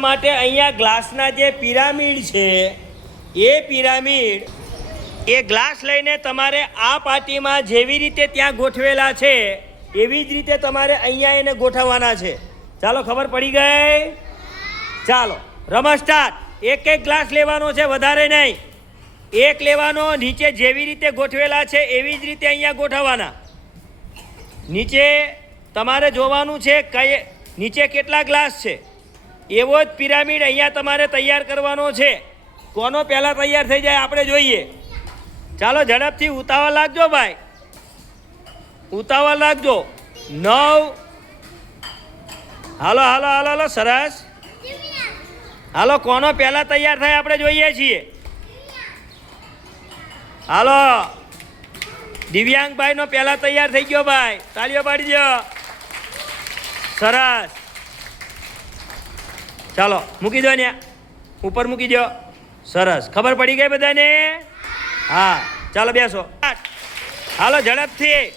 માટે અહીંયા ગ્લાસના જે પિરામિડ છે, એ પિરામિડ એ ગ્લાસ લઈને તમારે આ પાટીમાં જેવી રીતે ત્યાં ગોઠવેલા છે, એવી જ રીતે તમારે અહીંયા એને ગોઠવવાના છે. ચાલો, ખબર પડી ગઈ? ચાલો સ્ટાર્ટ. એક એક ગ્લાસ લેવાનો છે, વધારે નહીં. એક લેવાનો, નીચે જેવી રીતે ગોઠવેલા છે, એવી જ રીતે અહીંયા ગોઠવવાના. નીચે તમારે જોવાનું છે, કઈ, નીચે કેટલા ગ્લાસ છે? એવો જ પિરામિડ અહીંયા તમારે તૈયાર કરવાનો છે. કોનો પહેલાં તૈયાર થઈ જાય આપણે જોઈએ. ચાલો ઝડપથી ઉતાવળ લાગજો ભાઈ. ઉતાવળ લાગજો નવ. હાલો હાલો હાલો હાલો, સરસ. હાલો, કોનો પહેલાં તૈયાર થાય આપણે જોઈએ છીએ. હાલો. દિવ્યાંગભાઈનો પહેલાં તૈયાર થઈ ગયો ભાઈ. તાળીઓ પાડી દો સરસ. ચાલો, મૂકી દો ને ઉપર મૂકી દો. સરસ. ખબર પડી ગઈ બધાને? હા, ચાલો બેસો. હાલો, ઝડપથી.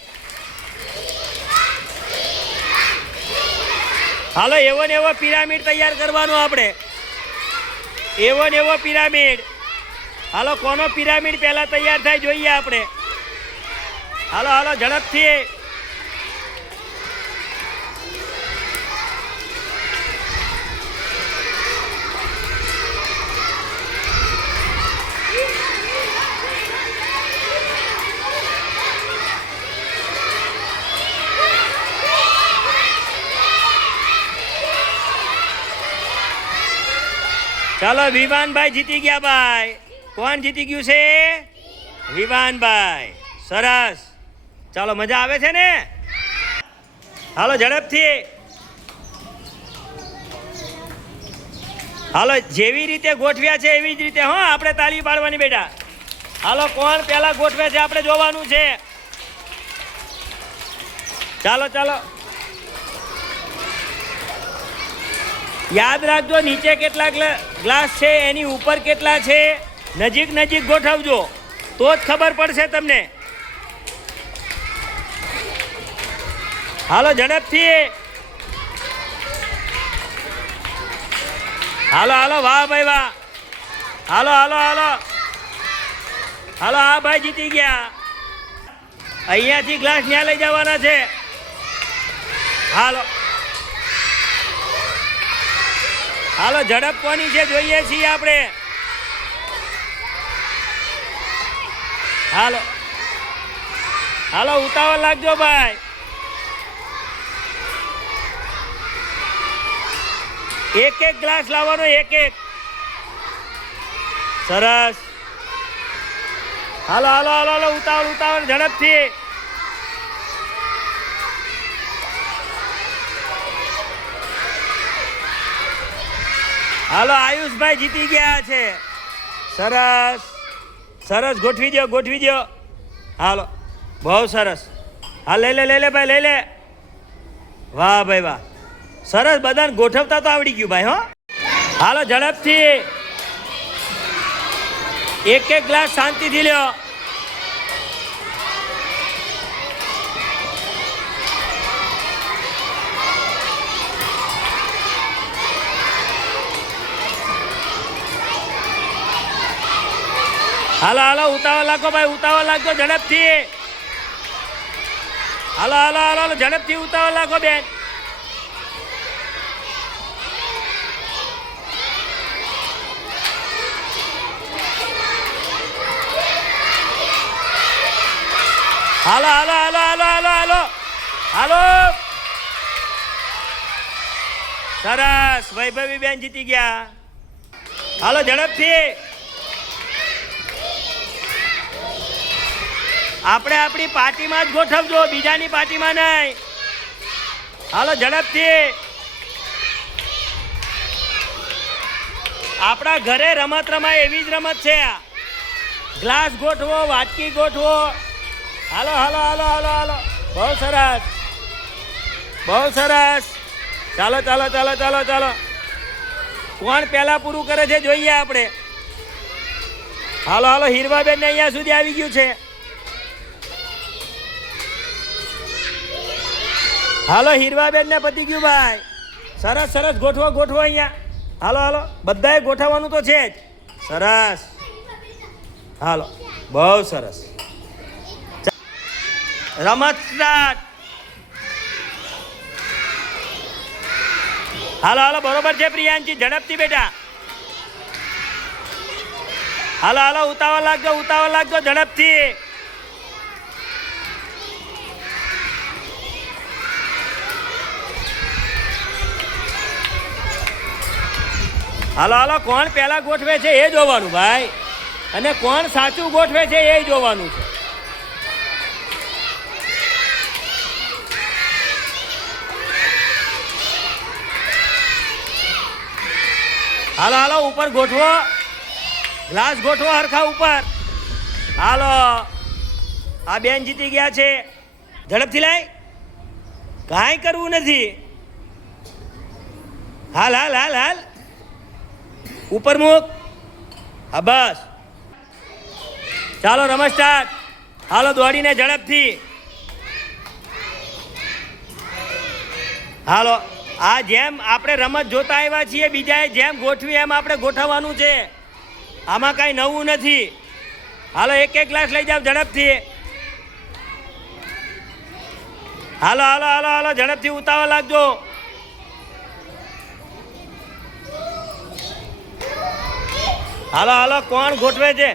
હાલો, એવો ને એવો પિરામિડ તૈયાર કરવાનો આપણે. એવો ને એવો પિરામિડ. હાલો, કોનો પિરામિડ પહેલાં તૈયાર થાય જોઈએ આપણે. હાલો હાલો, ઝડપથી. ચાલો વિવાનભાઈ જીતી ગયા ભાઈ. કોણ જીતી ગયું છે? વિવાનભાઈ સરસ. ચાલો, મજા આવે છે ને? હાલો, ઝડપથી. હાલો, જેવી રીતે ગોઠવ્યા છે એવી જ રીતે, હો, આપણે તાળી પાડવાની બેટા. હાલો, કોણ પહેલા ગોઠવે છે? આપણે જોવાનું છે. ચાલો ચાલો. યાદ રાખજો, નીચે કેટલા ગ્લાસ છે, એની ઉપર કેટલા છે, નજીક નજીક ગોઠવજો, તો જ ખબર પડશે તમને. હાલો, ઝડપથી. હાલો હાલો, વાહ ભાઈ, વાહ. હાલો હાલો હાલો. હાલો આ ભાઈ, જીતી ગયા. અહીંયાથી ગ્લાસ ન્યા લઈ જવાના છે. હાલો. હાલો ઝડપ કોની છે જોઈએ છીએ આપણે. હાલો. હાલો, ઉતાવળ લાગજો ભાઈ. એક એક ગ્લાસ લાવવાનો, એક એક. સરસ. હાલો હાલો હાલો હાલો, ઉતાવળ ઉતાવળ, ઝડપથી. હાલો, આયુષભાઈ જીતી ગયા છે. સરસ. સરસ, ગોઠવી દો ગોઠવી દો હાલો, બહુ સરસ. હા લઈ લે લઈ લે, ભાઈ લઈ લે. વાહ, ભાઈ, વાહ. સરસ, બધાને ગોઠવતા તો આવડી ગયું, ભાઈ, હો. હાલો, ઝડપથી. એક એક ગ્લાસ શાંતિથી લ્યો. હાલો હાલો, ઉતાવળ લાગો ભાઈ, ઉતાવળ લાગો ઝડપથી. હાલો હાલો હાલો ઝડપથી ઉતાવળ લાગો બેન. હાલો હાલો હાલો હાલો હાલો હાલો. હાલો. સરસ વૈભવી બેન જીતી ગયા. હાલો, ઝડપથી. આપણે આપણી પાર્ટીમાં જ ગોઠવજો, બીજાની પાર્ટીમાં નહીં. હાલો, ઝડપથી. આપણા ઘરે રમત રમાય એવી જ રમત છે ગ્લાસ ગોઠવો, વાટકી ગોઠવો. હાલો હાલો હાલો હાલો હાલો. બહુ સરસ. બહુ સરસ. ચાલો ચાલો ચાલો ચાલો ચાલો. કોણ પહેલાં પૂરું કરે છે, જોઈએ આપણે. હાલો હાલો હીરવાબેન અહીંયા સુધી આવી ગયું છે. હાલો, હીરવાબેન ને પતી ગયું ભાઈ. સરસ સરસ, ગોઠવો ગોઠવો અહીંયા. હાલો હાલો, બધાએ ગોઠવવાનું તો છે જ. સરસ. હાલો, બહુ સરસ. રમત સ્ટાર્ટ. હાલો હાલો, બરોબર છે પ્રિયાંશી ઝડપથી બેટા. હાલો હાલો, ઉતાવળ લાગજો ઉતાવળ લાગજો, ઝડપથી. હાલો હાલો, કોણ પહેલા ગોઠવે છે એ જોવાનું ભાઈ. અને કોણ સાચું ગોઠવે છે એ જોવાનું છે. હાલો હાલો, ઉપર ગોઠવો. ગ્લાસ ગોઠવો હરખા ઉપર. હાલો. આ બેન જીતી ગયા છે. ઝડપથી લાય. કાંઈ કરવું નથી. હાલ હાલ હાલ હાલ. ઉપર મૂક હા બસ ચાલો સ્ટાર્ટ હાલો, દોડીને ઝડપથી. હાલો, આ જેમ આપણે રમત જોતા આવ્યા છીએ, બીજાએ જેમ ગોઠવી, એમ આપણે ગોઠવવાનું છે. આમાં કાંઈ નવું નથી. હાલો, એક એક ગ્લાસ લઈ જાઓ ઝડપથી. હાલો હાલો હાલો હાલો, ઝડપથી ઉતાવળ લાગજો હાલો હાલો, કોણ ગોઠવે છે?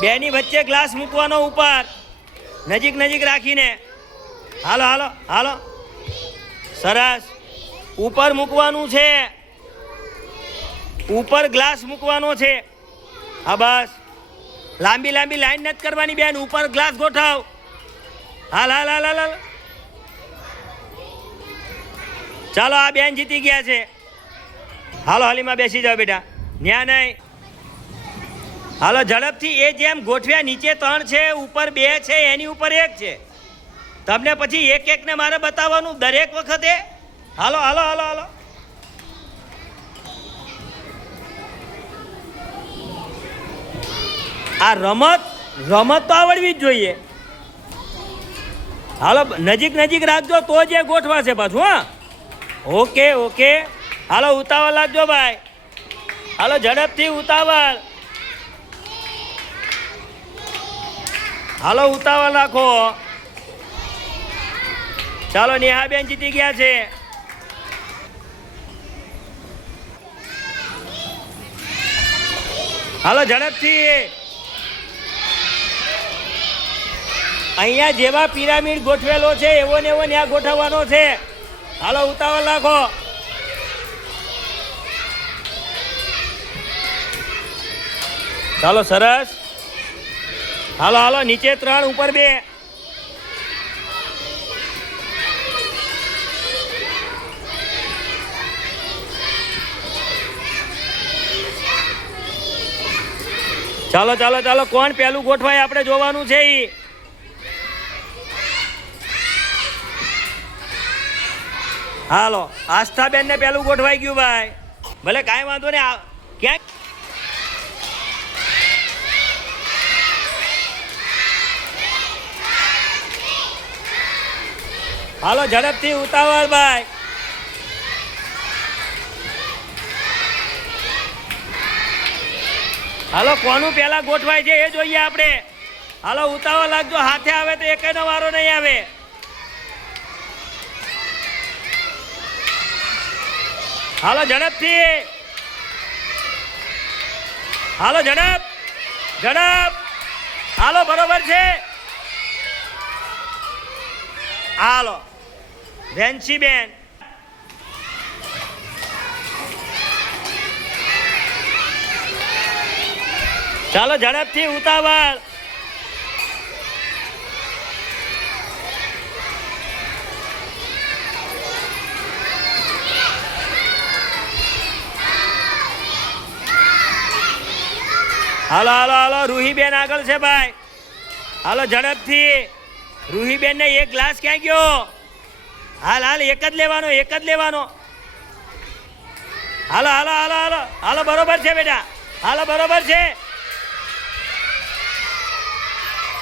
બેની વચ્ચે ગ્લાસ મૂકવાનો ઉપર. નજીક નજીક રાખીને. હાલો હાલો હાલો. સરસ. ઉપર મૂકવાનું છે. ઉપર ગ્લાસ મૂકવાનો છે. હા, બસ. લાંબી લાંબી લાઈન નથી કરવાની બેન. ઉપર ગ્લાસ ગોઠવ. હાલ હાલ હાલ હાલ ચાલો, આ બેન જીતી ગયા છે. હાલો, હાલીમાં બેસી જાઓ બેટા. ન્યા નહીં. હાલો, ઝડપથી એ જેમ ગોઠવ્યા, નીચે ત્રણ છે, ઉપર બે છે, એની ઉપર એક છે. તમને પછી એક એકને મારે બતાવવાનું દરેક વખતે? હાલો હાલો હાલો હાલો. આ રમત રમત તો આવડવી જ જોઈએ. હાલો, નજીક નજીક રાખજો, તો જ એ ગોઠવાશે પાછું, હા. Okay okay. હાલો, ઉતાવળ લાગજો ભાઈ. હાલો, ઝડપથી ઉતાવળ. હાલો, ઉતાવળ રાખો. ચાલો, નેહાબેન જીતી ગયા છે. હાલો, ઝડપથી. અહીંયા જેવા પિરામિડ ગોઠવેલો છે, એવો ને એવો ત્યાં ગોઠવવાનો છે. હાલો, ઉતાવળ રાખો. ચાલો, સરસ. હાલો હાલો, નીચે ત્રણ, ઉપર બે. ચાલો ચાલો ચાલો, કોણ પહેલું ગોઠવાય? આપણે જોવાનું છે ઈ. હાલો આસ્થાબેન ને પહેલું ગોઠવાઈ ગયું, ભાઈ. ભલે કાંઈ વાંધો નહીં ક્યાંક હાલો, ઝડપથી ઉતાવળ ભાઈ. હાલો, કોનું પહેલા ગોઠવાય છે એ જોઈએ આપણે. હાલો, ઉતાવળ લાગજો હાથે આવે તો એકનો વારો નહીં આવે. હાલો, ઝડપથી. હાલો, ઝડપ ઝડપ. હાલો, બરોબર છે. હાલો. બેન. ચાલો ઝડપથી ઉતાવળ. હાલો હાલો હાલો, રૂહીબેન આગળ છે ભાઈ. હાલો, ઝડપથી. રૂહીબેન ને એક ગ્લાસ ક્યાં ગયો? હાલ હાલ, એક જ લેવાનો, એક જ લેવાનો. હાલો હાલો હાલો હાલો હાલો, બરોબર છે બેટા. હાલો, બરોબર છે.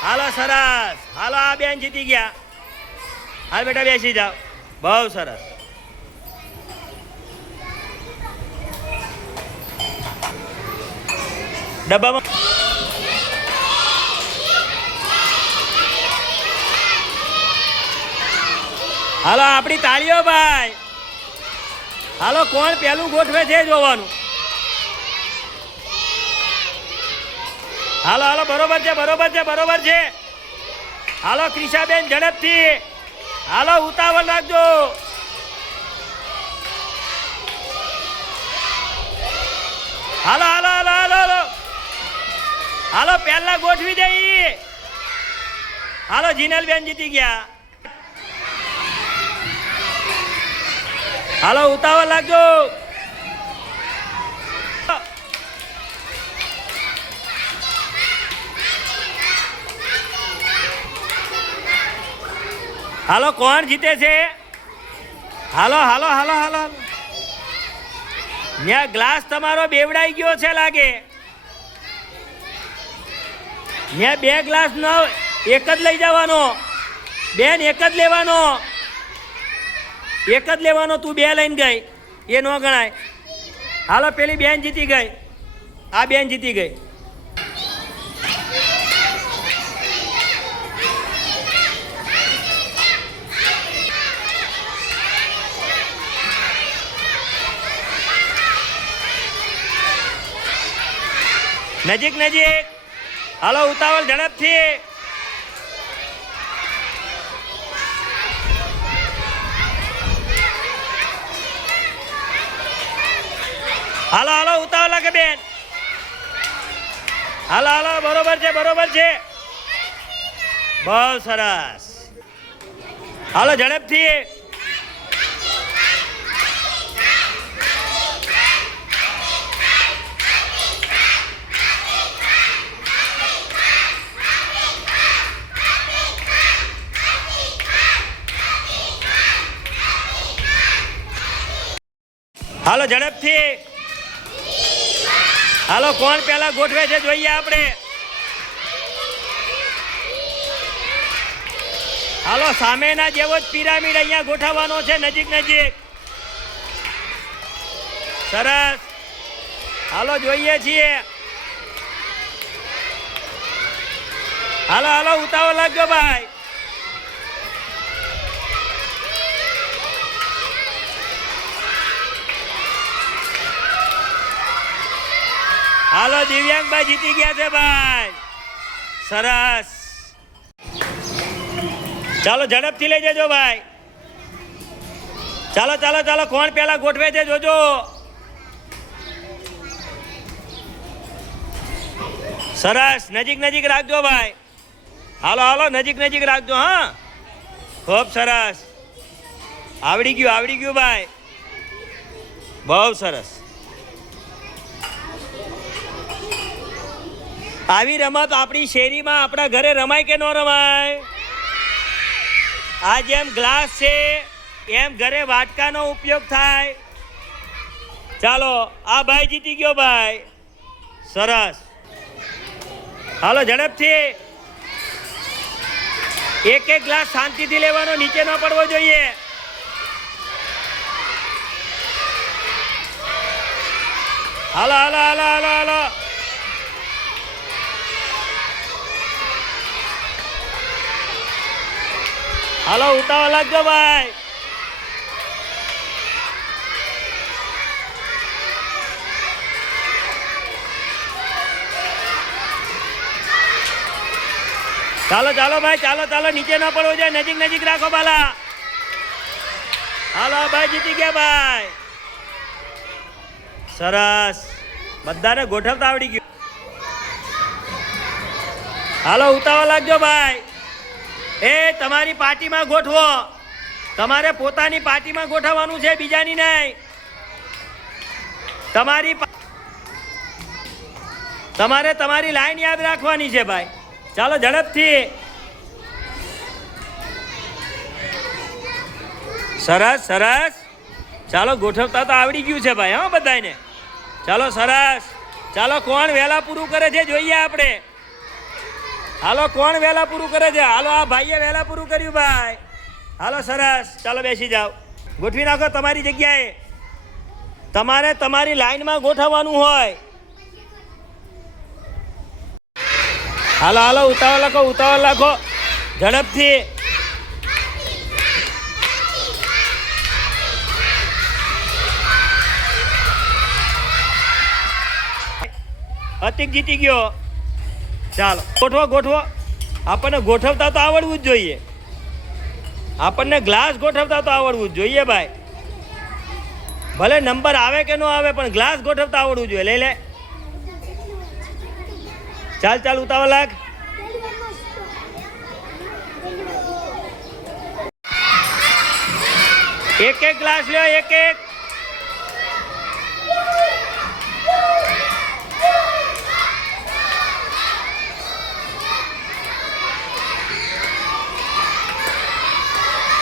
હાલો, સરસ. હાલો, આ બેન જીતી ગયા. હાલ, બેટા, બેસી જાઓ. બહુ સરસ. ડબ્બામાં હાલો, આપણી તાળીઓ ભાઈ. હાલો, કોણ પેલું ગોઠવે છે જોવાનું. હાલો હાલો, બરોબર છે બરોબર છે બરોબર છે. હાલો, ક્રિષાબેન ઝડપથી. હાલો, ઉતાવળ રાખજો. હાલો હાલો હાલો હાલો હાલો. હાલો, પહેલા ગોઠવી દઈ હાલો, જીનલબેન જીતી ગયા. હાલો, ઉતાવળ લાગજો હાલો, કોણ જીતે છે? હાલો હાલો હાલો હાલો ત્યાં ગ્લાસ તમારો બેવડાઈ ગયો છે લાગે. ત્યાં બે ગ્લાસ ન, એક જ લઈ જવાનો. બેન, એક જ લેવાનો. એક જ લેવાનો, તું બે લઈને ગઈ. એ ન ગણાય. હાલો, પેલી બેન જીતી ગઈ. આ બેન જીતી ગઈ. નજીક નજીક. હાલો, ઉતાવળ, ઝડપથી. હાલો હાલો, ઉતાવળ લાગે બેન. હાલો હાલો, બરોબર છે બરોબર છે. બહુ સરસ. હાલો, ઝડપથી. હાલો, ઝડપથી. હાલો, કોણ પેલા ગોઠવે છે? જોઈએ આપણે. હાલો, સામેના જેવો જ પિરામિડ અહીંયા ગોઠવવાનો છે, નજીક નજીક. સરસ. હાલો, જોઈએ છીએ. હાલો હાલો, ઉતાવળ લાગજો ભાઈ. હાલો, દિવ્યાંગભાઈ જીતી ગયા છે ભાઈ. સરસ. ચાલો, ઝડપથી લઈ જજો ભાઈ. ચાલો ચાલો ચાલો, કોણ પેલા ગોઠવે છે જોજો. સરસ, નજીક નજીક રાખજો ભાઈ. હાલો હાલો, નજીક નજીક રાખજો, હા. ખૂબ સરસ. આવડી ગયું આવડી ગયું ભાઈ. બહુ સરસ. આવી રમત આપણી શેરીમાં આપણા ઘરે રમાય કે ન રમાય? આ જેમ ગ્લાસ છે, એમ ઘરે વાટકાનો ઉપયોગ થાય. ચાલો, આ ભાઈ જીતી ગયો ભાઈ. સરસ. હાલો, ઝડપથી. એક એક ગ્લાસ શાંતિથી લેવાનો, નીચે ન પડવો જોઈએ. હાલો હાલો હાલો હાલો હાલો. હાલો, ઉતાવળ લાગજો ભાઈ. ચાલો ચાલો ભાઈ, ચાલો ચાલો, નીચે ના પડવો જોઈએ, નજીક નજીક રાખો બાલા હાલો, ભાઈ, જીતી ગયા ભાઈ. સરસ. બધાને ગોઠવતા આવડી ગયું. હાલો, ઉતાવળ લાગજો ભાઈ. એ, તમારી પાર્ટીમાં ગોઠવો. તમારે પોતાની પાર્ટીમાં ગોઠવવાનું છે, બીજાની નહીં. તમારી તમારે તમારી લાઈન યાદ રાખવાની છે, ભાઈ. ચાલો, ઝડપથી. સરસ સરસ. ચાલો, ગોઠવતા તો આવડી ગયું છે, ભાઈ, હા બધાને ચાલો, સરસ. ચાલો, કોણ વહેલા પૂરું કરે છે, જોઈએ આપણે. હાલો, કોણ વહેલા પૂરું કરે છે? હાલો, આ ભાઈએ વહેલા પૂરું કર્યું, ભાઈ. હાલો, સરસ. ચાલો, બેસી જાઓ. ગોઠવી નાખો તમારી જગ્યાએ. તમારે તમારી લાઈનમાં ગોઠવવાનું હોય. હાલો હાલો, ઉતાવળ લખો ઉતાવળ લખો. ઝડપથી. અતિક જીતી ગયો. ચાલો, ગોઠવો ગોઠવો. આપણને ગોઠવતા તો આવડવું જ જોઈએ. આપણને ગ્લાસ ગોઠવતા તો આવડવું જ જોઈએ ભાઈ. ભલે નંબર આવે કે ન આવે, પણ ગ્લાસ ગોઠવતા આવડવું જોઈએ. લઈ લે. ચાલ ચાલ, ઉતાવળ લાગ એક એક ગ્લાસ લ્યો, એક એક.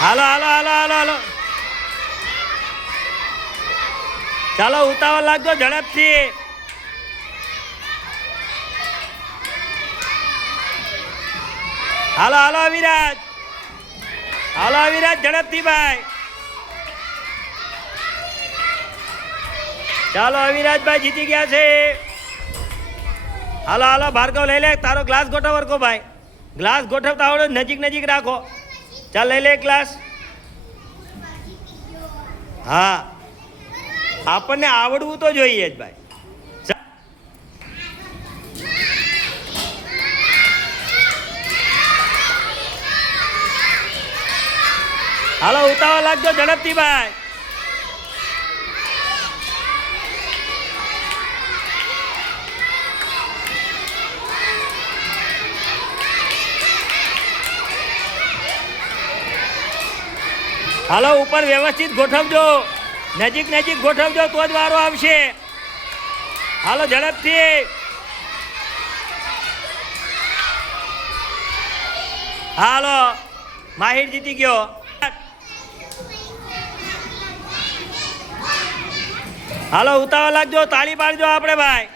હાલો હાલો હાલો હાલો હાલો. ચાલો, ઉતાવળ લાગજો ઝડપથી. હાલો હાલો, અવિરાજ. હાલો, અવિરાજ, ઝડપથી ભાઈ. ચાલો, અવિરાજભાઈ જીતી ગયા છે. હાલો હાલો, ભાર્ગવ, લઈ લે. તારો ગ્લાસ ગોઠવ ભાઈ. ગ્લાસ ગોઠવતા આવડે નજીક નજીક રાખો. ચાલ લઈ લે ક્લાસ હા. આપણને આવડવું તો જોઈએ જ ભાઈ. હાલો, ઉતાવળ લાગજો ઝડપથી ભાઈ. હાલો, ઉપર વ્યવસ્થિત ગોઠવજો. નજીક નજીક ગોઠવજો તો જ વારો આવશે. હાલો, ઝડપથી. હાલો, માહિર જીતી ગયો. હાલો, ઉતાવળ લાગજો, તાળી પાડજો આપણે, ભાઈ.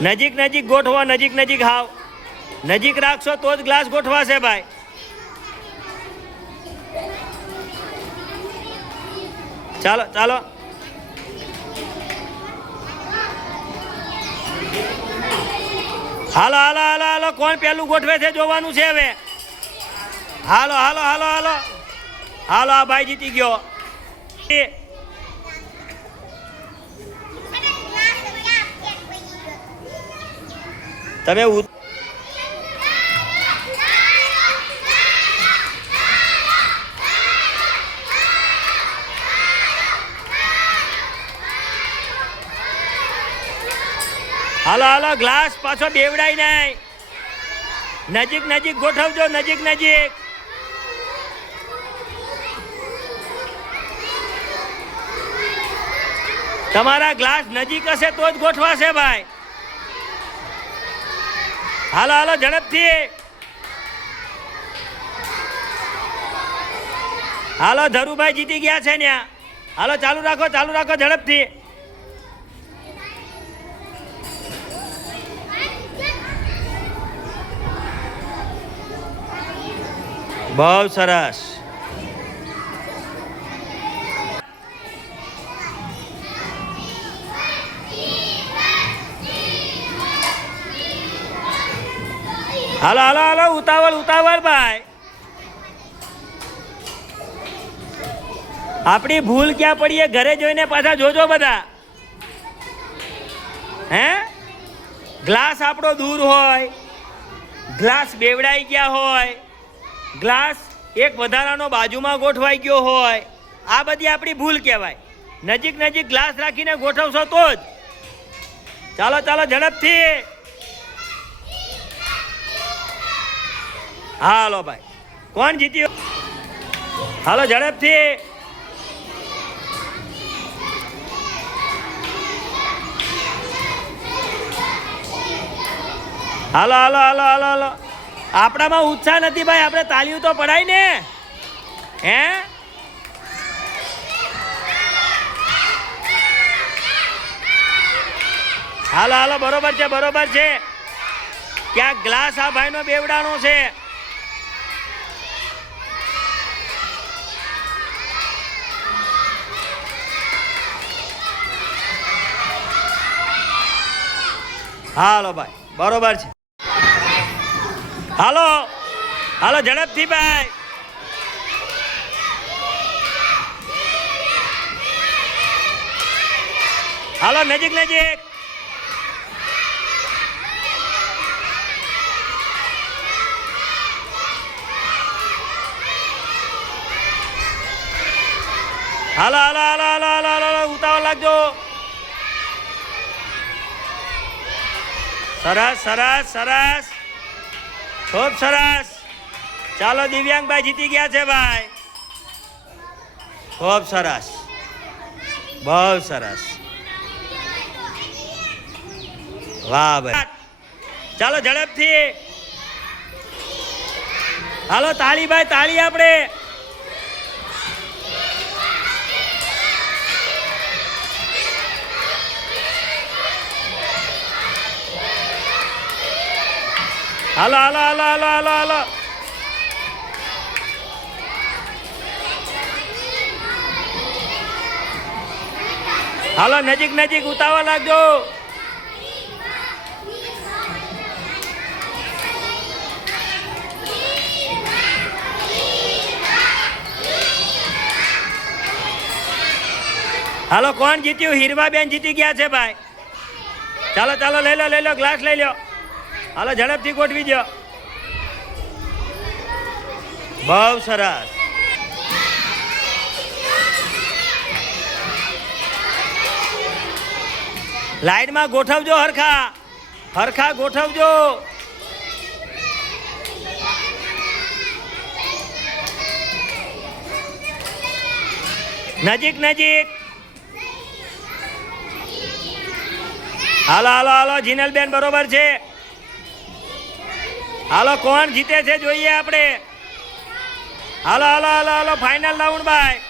નજીક નજીક ગોઠવો, નજીક નજીક હાવ. નજીક રાખશો તો જ ગ્લાસ ગોઠવાશે ભાઈ. ચાલો ચાલો. હાલો હાલો હાલો હાલો. કોણ પેલું ગોઠવે છે જોવાનું છે હવે? હાલો હાલો હાલો હાલો. હાલો, આ ભાઈ જીતી ગયો. તમે હાલો હાલો, ગ્લાસ પાછો બેવડાય નહીં. નજીક નજીક ગોઠવજો, નજીક નજીક. તમારા ગ્લાસ નજીક હશે તો જ ગોઠવાશે ભાઈ. હાલો હાલો ઝડપથી હાલો, ધરુભાઈ જીતી ગયા છે ને હાલો, ચાલુ રાખો ચાલુ રાખો, ઝડપથી. બહુ સરસ. હાલો હાલો હાલો, ઉતાવળ ઉતાવળ ભાઈ. આપણી ભૂલ ક્યાં પડીએ ઘરે જોઈને પાછા જોજો બધા. હે? ગ્લાસ આપણો દૂર હોય, ગ્લાસ બેવડાઈ ગયા હોય, ગ્લાસ એક વધારાનો બાજુમાં ગોઠવાઈ ગયો હોય, આ બધી આપણી ભૂલ કહેવાય. નજીક નજીક ગ્લાસ રાખીને ગોઠવશો તો જ. ચાલો ચાલો, ઝડપથી. હાલો ભાઈ. કોણ જીત્યું? હાલો, ઝડપથી. હાલો હાલો હાલો હાલો હાલો. આપણામાં ઉત્સાહ નથી ભાઈ, આપણે તાલીઓ તો પડાય ને. હે? હાલો હાલો, બરોબર છે બરોબર છે. ક્યાંક ગ્લાસ આ ભાઈનો બેવડાનો છે. હાલો ભાઈ, બરોબર છે. હાલો હાલો ઝડપથી ભાઈ. હાલો નજીક નજીક હાલો હાલો હાલો હાલો હાલો હાલો, ઉતાવળ લાગજો સરસ સરસ સરસ. ખૂબ સરસ. ચાલો દિવ્યાંગભાઈ જીતી ગયા છે ભાઈ. ખૂબ સરસ. બહુ સરસ. વાહ ભાઈ. ચાલો ઝડપથી. હાલો તાળીભાઈ, તાળી આપણે. હાલો હાલો હાલો હાલો હાલો હાલો. હાલો, નજીક નજીક ઉતાવળ લાગજો હાલો, કોણ જીત્યું? હીરવાબેન જીતી ગયા છે, ભાઈ. ચાલો ચાલો, લઈ લો લઈ લો, ગ્લાસ લઈ લો. હાલો, ઝડપથી ગોઠવી દો. બહુ સરસ. લાઈનમાં ગોઠવજો હરખા. હરખા ગોઠવજો. નજીક નજીક. હાલો હાલો હાલો, જીનલબેન બરોબર છે. હાલો, કોણ જીતે છે જોઈએ આપણે. હાલો હાલો હાલો હાલો ફાઇનલ રાઉન્ડ ભાઈ.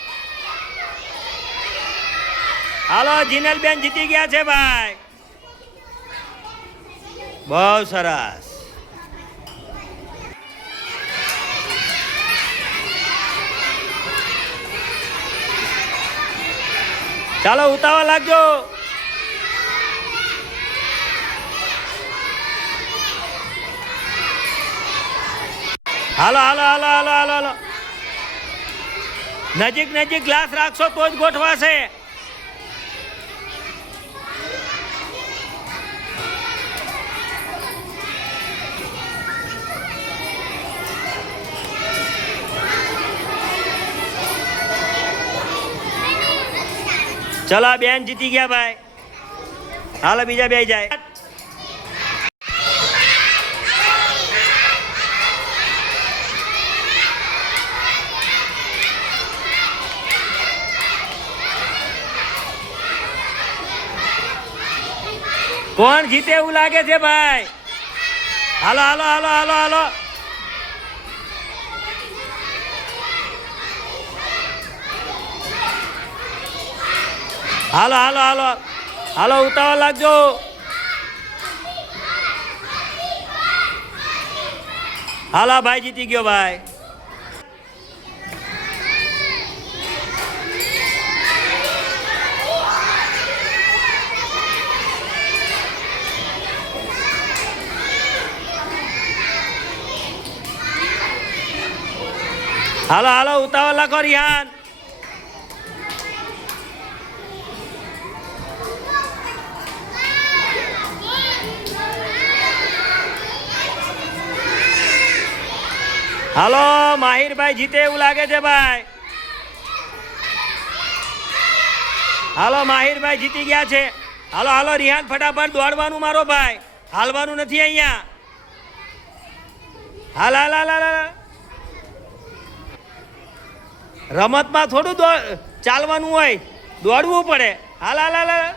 હાલો, જીનલબેન જીતી ગયા છે, ભાઈ. બહુ સરસ. ચાલો, ઉતાવળ લાગજો હાલો હાલો હાલો હાલો હાલો હાલો. નજીક નજીક ગ્લાસ રાખશો તો જ ગોઠવાશે. ચલો બેન જીતી ગયા ભાઈ. હાલો, બીજા બે જાય. કોણ જીતે એવું લાગે છે ભાઈ? હાલો હાલો હાલો હાલો હાલો. હાલો હાલો હાલો. હાલો, ઉતાવળ લાગજો. હાલા ભાઈ જીતી ગયો ભાઈ. હાલો હાલો ઉતાવળ લખો રિહાન હાલો, માહિરભાઈ જીતે એવું લાગે છે ભાઈ. હાલો, માહિરભાઈ જીતી ગયા છે. હાલો હાલો, રિહાન ફટાફટ દોડવાનું મારો ભાઈ. હાલવાનું નથી અહીંયા. હાલ હાલ હાલ હાલ. રમતમાં થોડું દોડ ચાલવાનું હોય દોડવું પડે. હાલ હાલ હાલ.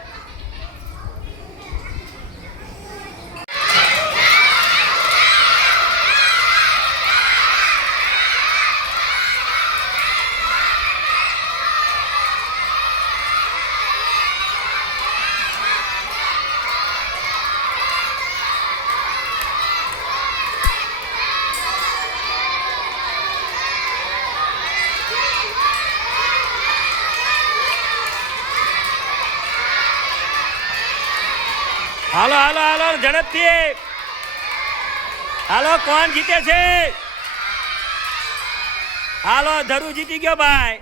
હાલો હાલો કોણ જીતે છે? હાલો ધરુ જીતી ગયો ભાઈ.